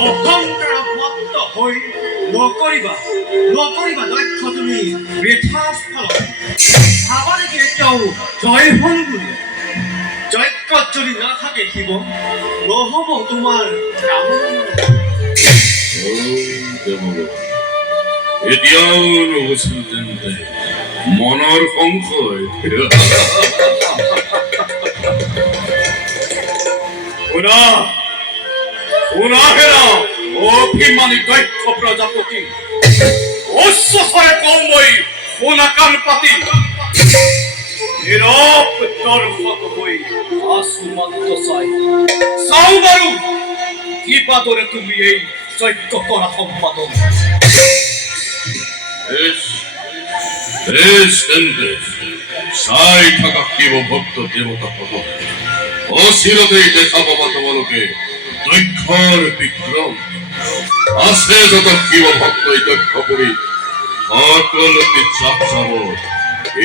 অহংকাৰত মত্ত হৈ নকৰিবা লক্ষ্য তুমি বৃথা ফলত ভাবা নেকি এতিয়াও জয় হ'ল বুলি যজ্ঞত যদি নাথাকে শিৱ নহ'ব তোমাৰ এতিয়াও নগৈছিল তেন্তে মনৰ সংশয় অভিমানী দক্ষ প্ৰজাপতি উচ্চস্বৰে কওঁ মই শুনা কাণ পাতি নীৰৱ দৰ্শক হৈ আছো মাত্ৰ চাওঁ বাৰু কি পাদৰে তুমি এই যজ্ঞ কৰা সম্পাদন চাই থাকা শিৱ ভক্ত দেৱতা পদ অচিৰতেই দেখা পাবা তোমালোকে দক্ষৰ বিক্ৰম আছে যত শিৱ ভক্তই দক্ষ কৰি সকলোকে চাপ চাব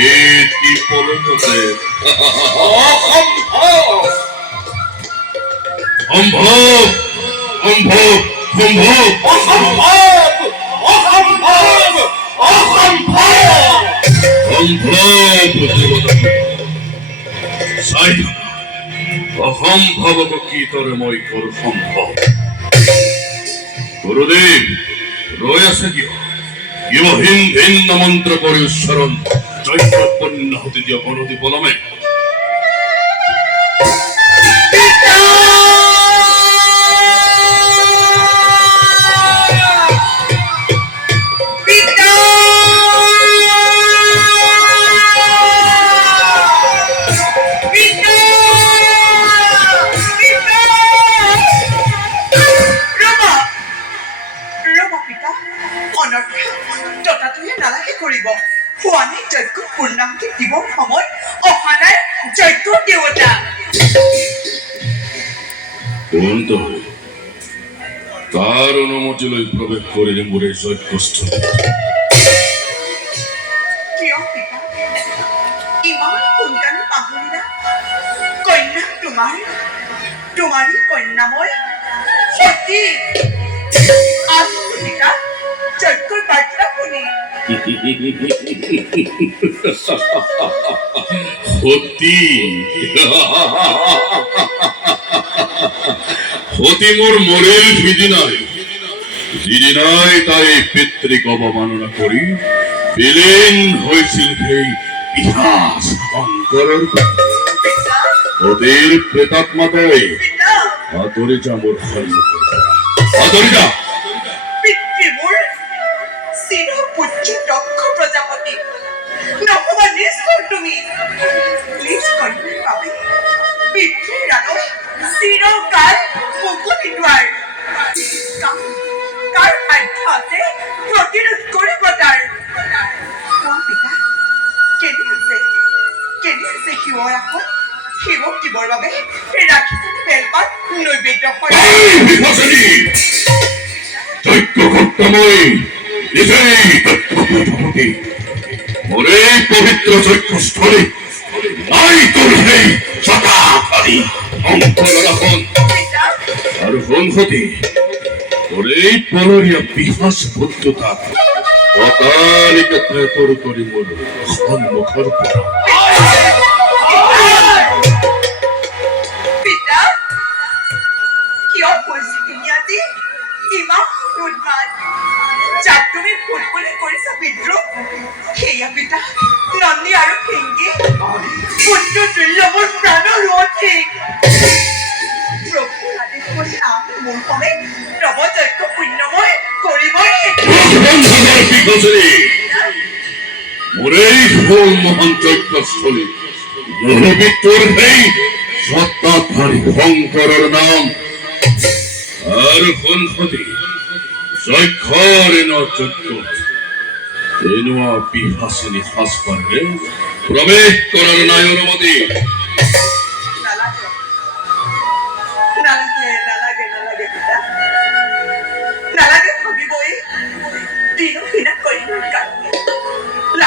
এই কি পলকতে সম্ভৱ সম্ভৱ সম্ভৱ অসম্ভৱ অসম্ভৱ অসম্ভৱ চাই থাকা অসম্ভৱক কি তৰে মই কৰো সম্ভৱ গুৰুদেৱ ৰৈ আছে কিয় কিয় ভিন্ন মন্ত্ৰ কৰি উচ্চাৰণ জয়পন্ন হতে দিয়া গণতি পলমে তার অনুমতি লৈ প্রবেশ করিলে মোরে যজ্ঞস্থল তোমারই কন্যাময় সতী যজ্ঞর বার্তা শুনি সতী সতী মোর মরেল যিদিনাই তাই পিতৃক অবমাননা করি বিলীন হয়েছিল সেই ইতিহাস শঙ্করের সতীর প্রেতাত্মাতাই আতরে যা মোর সন্মুখ আতরে যা পিতৃমোর চিরপুত্র দক্ষ প্রজাপতি নহবা নিষ্ঠুর তুমি নিজ কন্যার বাবে পিতৃৰ আদৰ্শ চিৰকাল মুকলি দুৱাৰ কাৰ সাধ্য আছে প্ৰতিৰোধ কৰিব তাৰ পিতা কেনে আছে শিৱৰ আসন শিৱক দিবৰ বাবে ৰাখিছেনে বেলপাত নৈবেদ্য মোরে পবিত্র যজ্ঞস্থলে নাই তোর সেই সদাকারী অঙ্কর এখন আর হন হতে তোর এই পলরিয়া বিহাস বুদ্ধতা অকালিকা তোর করি মোর সন্মুখর পড়া পিতা কিয় কৈছি তুমি আজি ইমান উন্মাদ যাক তুমি ফুলফুলি কৰিছা বিদ্ৰোহ সেয়া পিতা নন্দী আৰু পিংকি পুত্ৰ তুল্য মোৰ প্ৰাণৰ অধিক প্ৰভুৰ আদেশ কৰি আমি মোৰ সমে নৱ যজ্ঞ পুণ্যময় কৰিবই মোরেই হল মহান যজ্ঞস্থলী নরবিত্তর সেই সত্তাধারী শঙ্করের নাম আর হনসতি যক্ষর যজ্ঞ এনুয়া বিহাসিনী হাসপারে প্রবেশ করার নাই অনুমতি